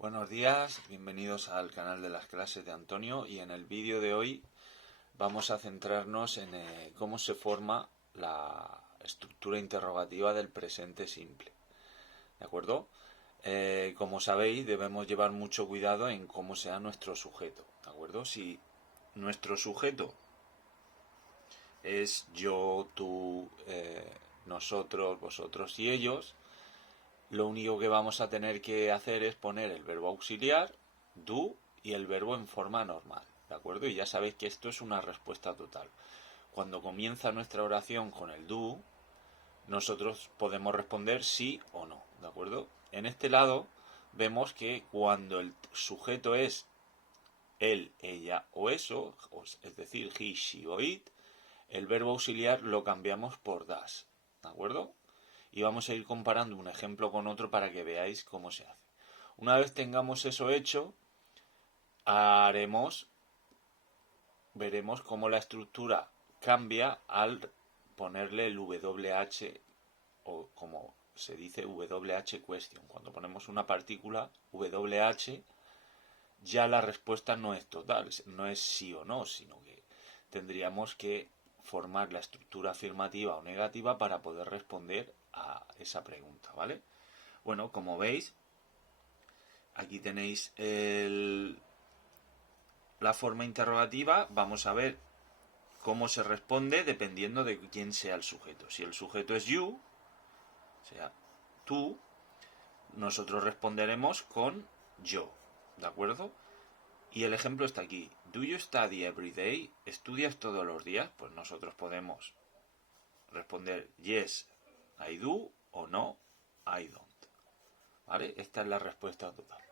Buenos días, bienvenidos al canal de las clases de Antonio y en el vídeo de hoy vamos a centrarnos en cómo se forma la estructura interrogativa del presente simple. ¿De acuerdo? Como sabéis, debemos llevar mucho cuidado en cómo sea nuestro sujeto. ¿De acuerdo? Si nuestro sujeto es yo, tú, nosotros, vosotros y ellos, lo único que vamos a tener que hacer es poner el verbo auxiliar, do, y el verbo en forma normal, ¿de acuerdo? Y ya sabéis que esto es una respuesta total. Cuando comienza nuestra oración con el do, nosotros podemos responder sí o no, ¿de acuerdo? En este lado vemos que cuando el sujeto es él, ella o eso, es decir, he, she o it, el verbo auxiliar lo cambiamos por das, ¿de acuerdo? Y vamos a ir comparando un ejemplo con otro para que veáis cómo se hace. Una vez tengamos eso hecho, veremos cómo la estructura cambia al ponerle el WH o como se dice WH question. Cuando ponemos una partícula WH, ya la respuesta no es total, no es sí o no, sino que tendríamos que formar la estructura afirmativa o negativa para poder responder a esa pregunta, ¿vale? Bueno, como veis, aquí tenéis la forma interrogativa. Vamos a ver cómo se responde dependiendo de quién sea el sujeto. Si el sujeto es you, o sea, tú, nosotros responderemos con yo, ¿de acuerdo? Y el ejemplo está aquí. Do you study every day? ¿Estudias todos los días? Pues nosotros podemos responder yes, I do o no, I don't. ¿Vale? Esta es la respuesta total.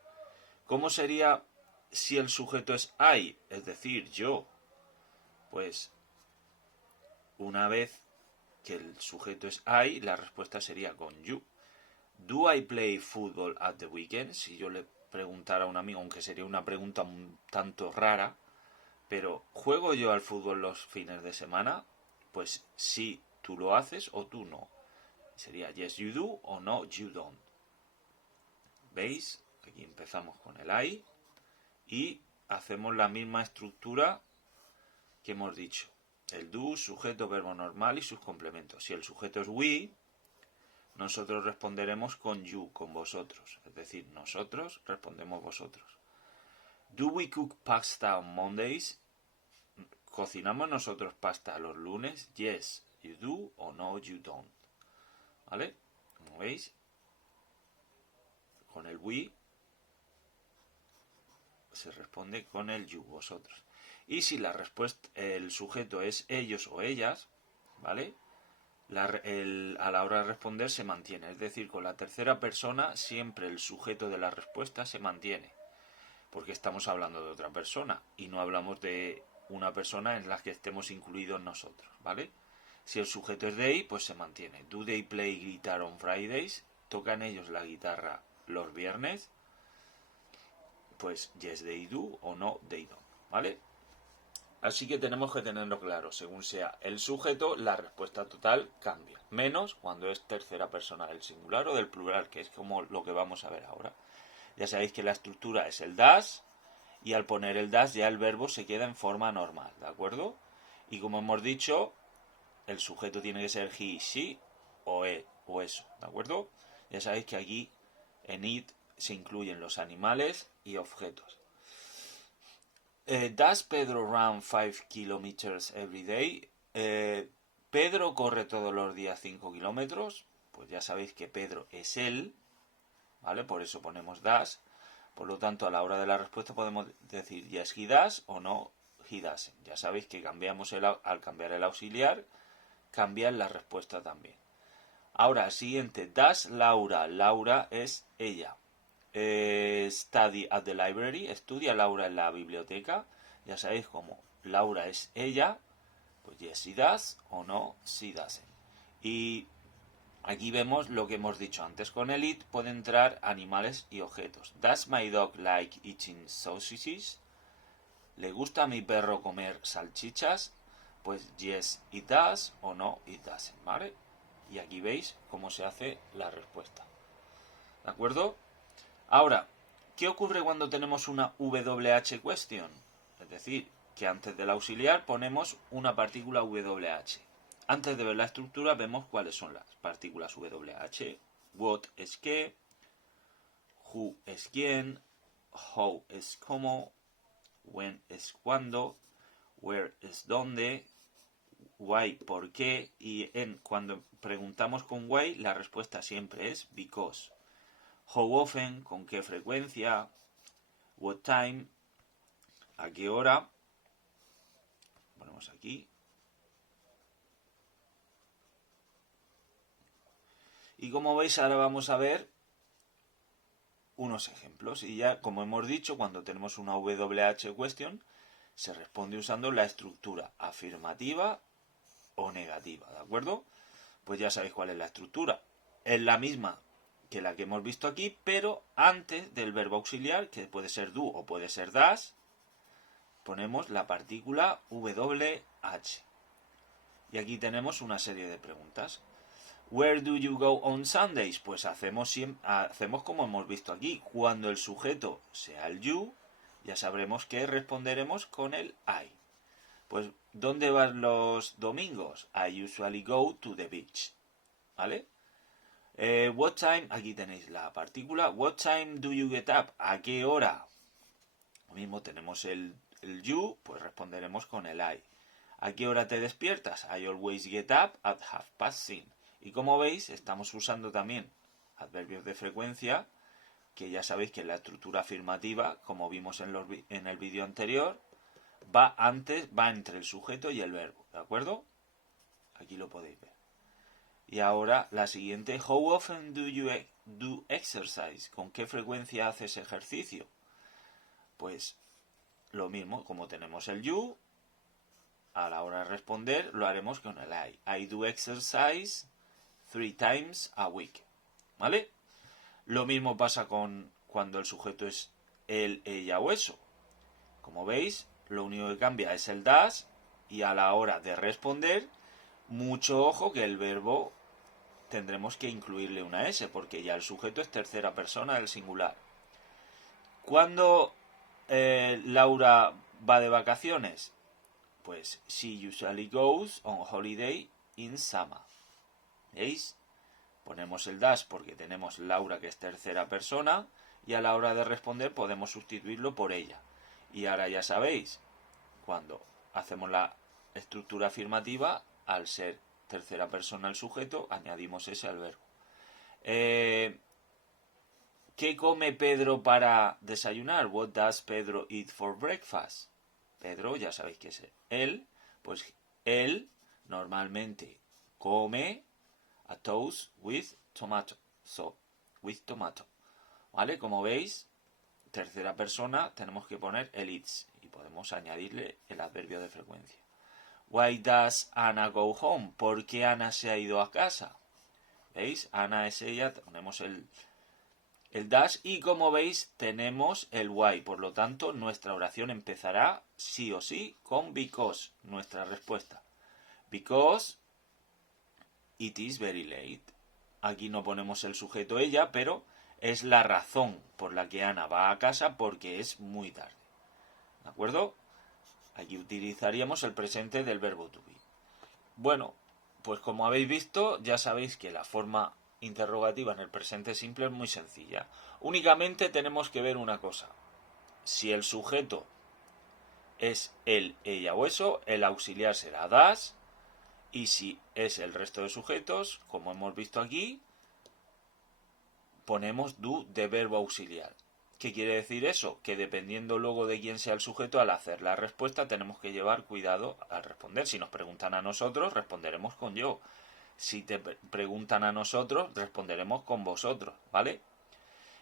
¿Cómo sería si el sujeto es I, es decir, yo? Pues una vez que el sujeto es I, la respuesta sería con you. Do I play football at the weekend? Si yo le preguntara a un amigo, aunque sería una pregunta un tanto rara, pero ¿juego yo al fútbol los fines de semana? Pues sí, tú lo haces o tú no. Sería yes you do o no you don't. ¿Veis? Aquí empezamos con el I y hacemos la misma estructura que hemos dicho. El do, sujeto, verbo normal y sus complementos. Si el sujeto es we, nosotros responderemos con you, con vosotros. Es decir, nosotros respondemos vosotros. Do we cook pasta on Mondays? ¿Cocinamos nosotros pasta los lunes? Yes, you do o no, you don't. ¿Vale? Como veis, con el we se responde con el you, vosotros. Y si la respuesta, el sujeto es ellos o ellas, ¿vale? A la hora de responder se mantiene. Es decir, con la tercera persona siempre el sujeto de la respuesta se mantiene. Porque estamos hablando de otra persona y no hablamos de una persona en la que estemos incluidos nosotros, ¿vale? Si el sujeto es they, pues se mantiene. Do they play guitar on Fridays? ¿Tocan ellos la guitarra los viernes? Pues yes they do o no they don't, ¿vale? Así que tenemos que tenerlo claro. Según sea el sujeto, la respuesta total cambia. Menos cuando es tercera persona del singular o del plural, que es como lo que vamos a ver ahora. Ya sabéis que la estructura es el das y al poner el das ya el verbo se queda en forma normal, ¿de acuerdo? Y como hemos dicho, el sujeto tiene que ser he, she o it o eso, ¿de acuerdo? Ya sabéis que aquí en it se incluyen los animales y objetos. Does Pedro run 5 kilometers every day? ¿Pedro corre todos los días 5 kilómetros? Pues ya sabéis que Pedro es él, ¿vale? Por eso ponemos does. Por lo tanto, a la hora de la respuesta podemos decir yes he does o no he doesn't. Ya sabéis que al cambiar el auxiliar, cambia la respuesta también. Ahora, siguiente, does Laura. Laura es ella. Study at the library. Estudia Laura en la biblioteca. Ya sabéis cómo Laura es ella, pues yes she does o no she doesn't. Y aquí vemos lo que hemos dicho antes. Con el it pueden entrar animales y objetos. Does my dog like eating sausages? ¿Le gusta a mi perro comer salchichas? Pues yes it does o no it doesn't, ¿vale? Y aquí veis cómo se hace la respuesta. ¿De acuerdo? Ahora, ¿Qué ocurre cuando tenemos una WH question? Es decir, que antes del auxiliar ponemos una partícula WH. Antes de ver la estructura vemos cuáles son las partículas WH. What es qué, who es quién, how es cómo, when es cuándo, where es dónde, why por qué, y cuando preguntamos con why la respuesta siempre es because. How often, con qué frecuencia, what time, a qué hora, ponemos aquí. Y como veis ahora vamos a ver unos ejemplos. Y ya como hemos dicho, cuando tenemos una WH question se responde usando la estructura afirmativa o negativa, ¿de acuerdo? Pues ya sabéis cuál es la estructura. Es la misma que la que hemos visto aquí, pero antes del verbo auxiliar, que puede ser do o puede ser das, ponemos la partícula WH. Y aquí tenemos una serie de preguntas. Where do you go on Sundays? Pues hacemos como hemos visto aquí. Cuando el sujeto sea el you, ya sabremos que responderemos con el I. Pues, ¿dónde vas los domingos? I usually go to the beach. ¿Vale? What time? Aquí tenéis la partícula. What time do you get up? ¿A qué hora? Lo mismo tenemos el you, pues responderemos con el I. ¿A qué hora te despiertas? I always get up at 6:30. Y como veis, estamos usando también adverbios de frecuencia, que ya sabéis que la estructura afirmativa, como vimos en el vídeo anterior, va entre el sujeto y el verbo, ¿de acuerdo? Aquí lo podéis ver. Y ahora la siguiente, how often do you do exercise? ¿Con qué frecuencia haces ejercicio? Pues lo mismo, como tenemos el you, a la hora de responder lo haremos con el I. I do exercise 3 times a week. ¿Vale? Lo mismo pasa con cuando el sujeto es él, ella o eso. Como veis, lo único que cambia es el das, y a la hora de responder, mucho ojo que el verbo tendremos que incluirle una S, porque ya el sujeto es tercera persona del singular. ¿Cuándo Laura va de vacaciones? Pues she usually goes on holiday in summer. ¿Veis? Ponemos el das porque tenemos Laura, que es tercera persona, y a la hora de responder podemos sustituirlo por ella. Y ahora ya sabéis, cuando hacemos la estructura afirmativa, al ser tercera persona el sujeto, añadimos ese al verbo. ¿Qué come Pedro para desayunar? What does Pedro eat for breakfast? Pedro, ya sabéis que es él, pues él normalmente come a toast with tomato. With tomato. ¿Vale? Como veis, tercera persona, tenemos que poner el eats y podemos añadirle el adverbio de frecuencia. Why does Anna go home? ¿Por qué Ana se ha ido a casa? ¿Veis? Ana es ella, ponemos el dash, y como veis tenemos el why. Por lo tanto, nuestra oración empezará sí o sí con because, nuestra respuesta. Because it is very late. Aquí no ponemos el sujeto ella, pero es la razón por la que Ana va a casa, porque es muy tarde. ¿De acuerdo? Aquí utilizaríamos el presente del verbo to be. Bueno, pues como habéis visto, ya sabéis que la forma interrogativa en el presente simple es muy sencilla. Únicamente tenemos que ver una cosa. Si el sujeto es él, ella o eso, el auxiliar será das. Y si es el resto de sujetos, como hemos visto aquí, ponemos do de verbo auxiliar. ¿Qué quiere decir eso? Que dependiendo luego de quién sea el sujeto, al hacer la respuesta tenemos que llevar cuidado al responder. Si nos preguntan a nosotros, responderemos con yo. Si te preguntan a nosotros, responderemos con vosotros, ¿vale?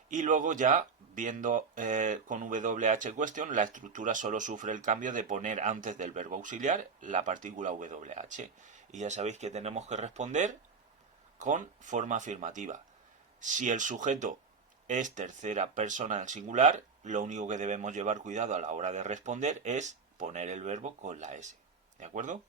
Y luego ya, viendo con WH question, la estructura solo sufre el cambio de poner antes del verbo auxiliar la partícula WH. Y ya sabéis que tenemos que responder con forma afirmativa. Si el sujeto es tercera persona del singular, lo único que debemos llevar cuidado a la hora de responder es poner el verbo con la S. ¿De acuerdo?